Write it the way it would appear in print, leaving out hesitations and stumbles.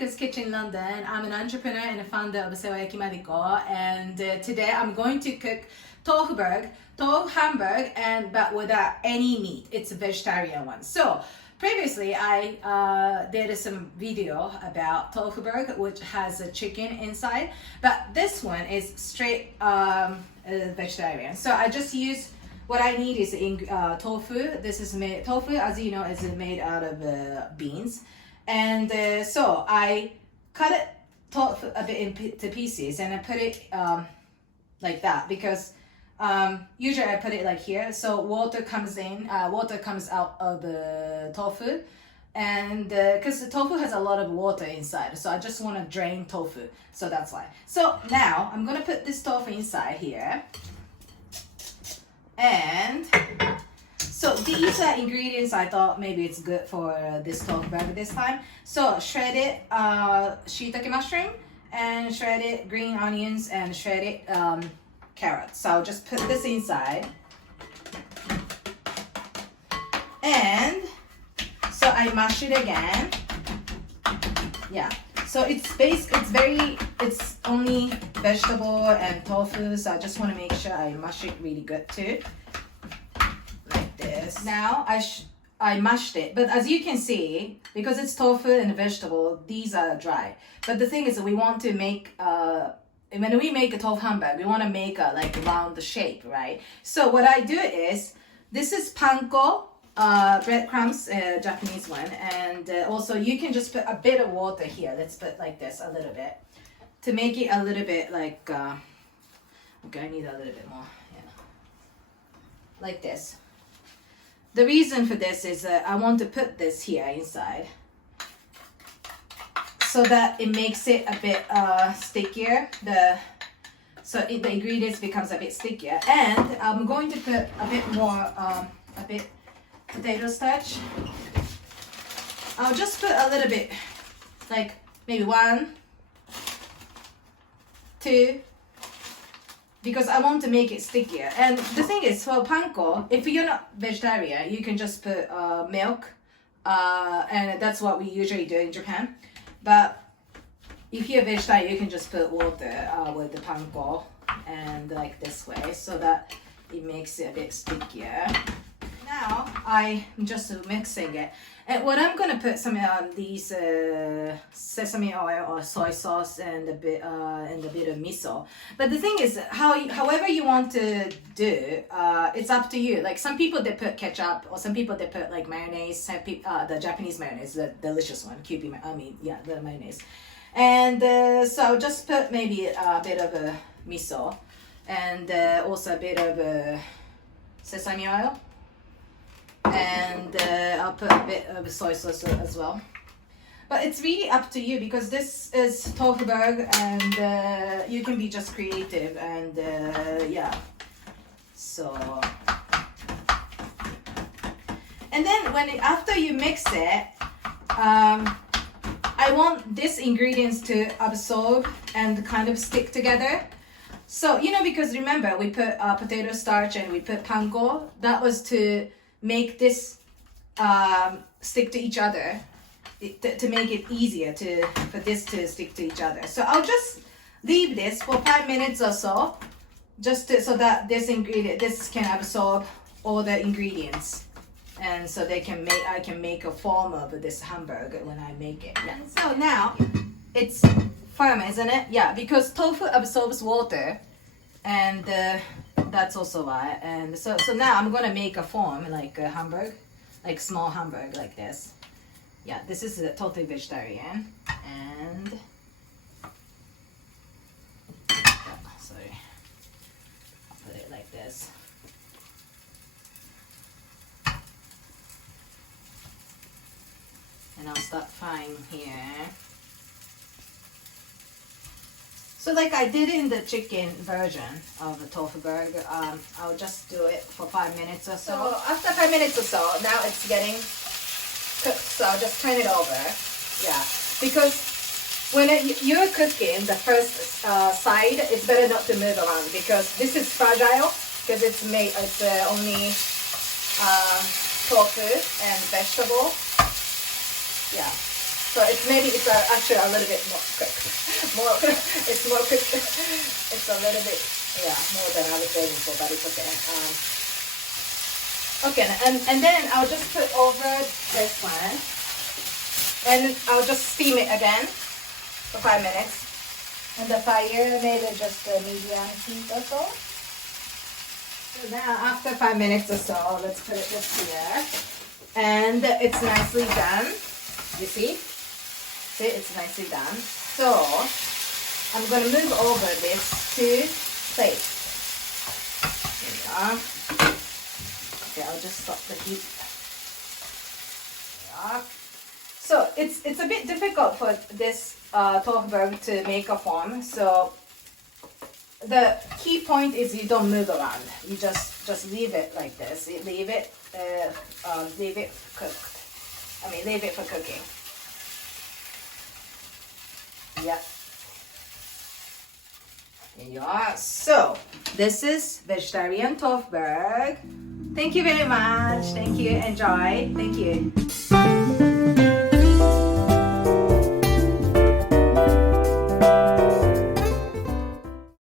Mariko's Kitchen London. I'm an entrepreneur and a founder of Sewayaki Mariko, and today I'm going to cook tofu Hamburg, but without any meat. It's a vegetarian one. So previously I did some video about tofu which has a chicken inside, but this one is straight vegetarian. So I just use what I need is tofu. This is made tofu, as you know, is made out of beans. And so I cut it a bit into pieces and I put it like that because usually I put it like here. So water comes out of the tofu, and because the tofu has a lot of water inside, so I just want to drain tofu. So that's why. So now I'm gonna put this tofu inside here, and so these are ingredients I thought maybe it's good for this tofu burger this time. So shredded shiitake mushroom and shredded green onions and shredded carrots. So I'll just put this inside. And so I mash it again. Yeah. So it's only vegetable and tofu. So I just want to make sure I mash it really good too. Now I mashed it, but as you can see, because it's tofu and vegetable, these are dry. But the thing is, we want to make when we make a tofu hamburg, we want to make a like round shape, right? So what I do is, this is Panko breadcrumbs, Japanese one, and also you can just put a bit of water here. Let's put like this a little bit to make it a little bit like okay, I need a little bit more, yeah, like this. The reason for this is I want to put this here inside so that it makes it a bit stickier. The ingredients becomes a bit stickier, and I'm going to put a bit more potato starch. I'll just put a little bit, like maybe 1, 2. Because I want to make it stickier. And the thing is, for panko, if you're not vegetarian, you can just put milk, and that's what we usually do in Japan. But if you're vegetarian, you can just put water with the panko, and like this way, so that it makes it a bit stickier. Now I'm just mixing it, and what I'm gonna put some these sesame oil or soy sauce and a bit of miso. But the thing is, however you want to do, it's up to you. Like some people they put ketchup, or some people they put like mayonnaise. The Japanese mayonnaise, the delicious one, the mayonnaise. And so I'll just put maybe a bit of miso, and also a bit of sesame oil. And I'll put a bit of soy sauce as well. But it's really up to you, because this is tofu burger, and you can be just creative, and yeah. So, and then after you mix it, I want these ingredients to absorb and kind of stick together. So, because remember we put potato starch and we put panko. That was to make this stick to each other, to make it easier for this to stick to each other. So I'll just leave this for 5 minutes or so, just so that this can absorb all the ingredients, and so I can make a form of this hamburger when I make it. Yeah. So now it's firm, isn't it? Yeah, because tofu absorbs water, and that's also why. And so now I'm gonna make a form like a hamburg, like small hamburg like this. Yeah, this is totally vegetarian. And sorry, I'll put it like this. And I'll start frying here. So like I did in the chicken version of the tofu burger, I'll just do it for 5 minutes or so. So after 5 minutes or so, now it's getting cooked, so I'll just turn it over. Yeah, because when you're cooking the first side, it's better not to move around, because this is fragile, because it's only tofu and vegetable. Yeah. So it's actually a little bit more cooked. It's more cooked. It's a little bit, more than I was aiming for, but it's okay. Okay, and then I'll just put over this one, and I'll just steam it again for 5 minutes. And the fire, maybe just a medium heat or so. So now after 5 minutes or so, let's put it just here. And it's nicely done. You see? See, it's nicely done. So I'm going to move over this to plate. Here we are. Okay, I'll just stop the heat. There we are. So it's a bit difficult for this tofu burger to make a form. So the key point is you don't move around. You just leave it like this. You leave it cooked. Leave it for cooking. Yeah. There you are. So this is vegetarian tofu burger. Thank you very much. Thank you. Enjoy. Thank you.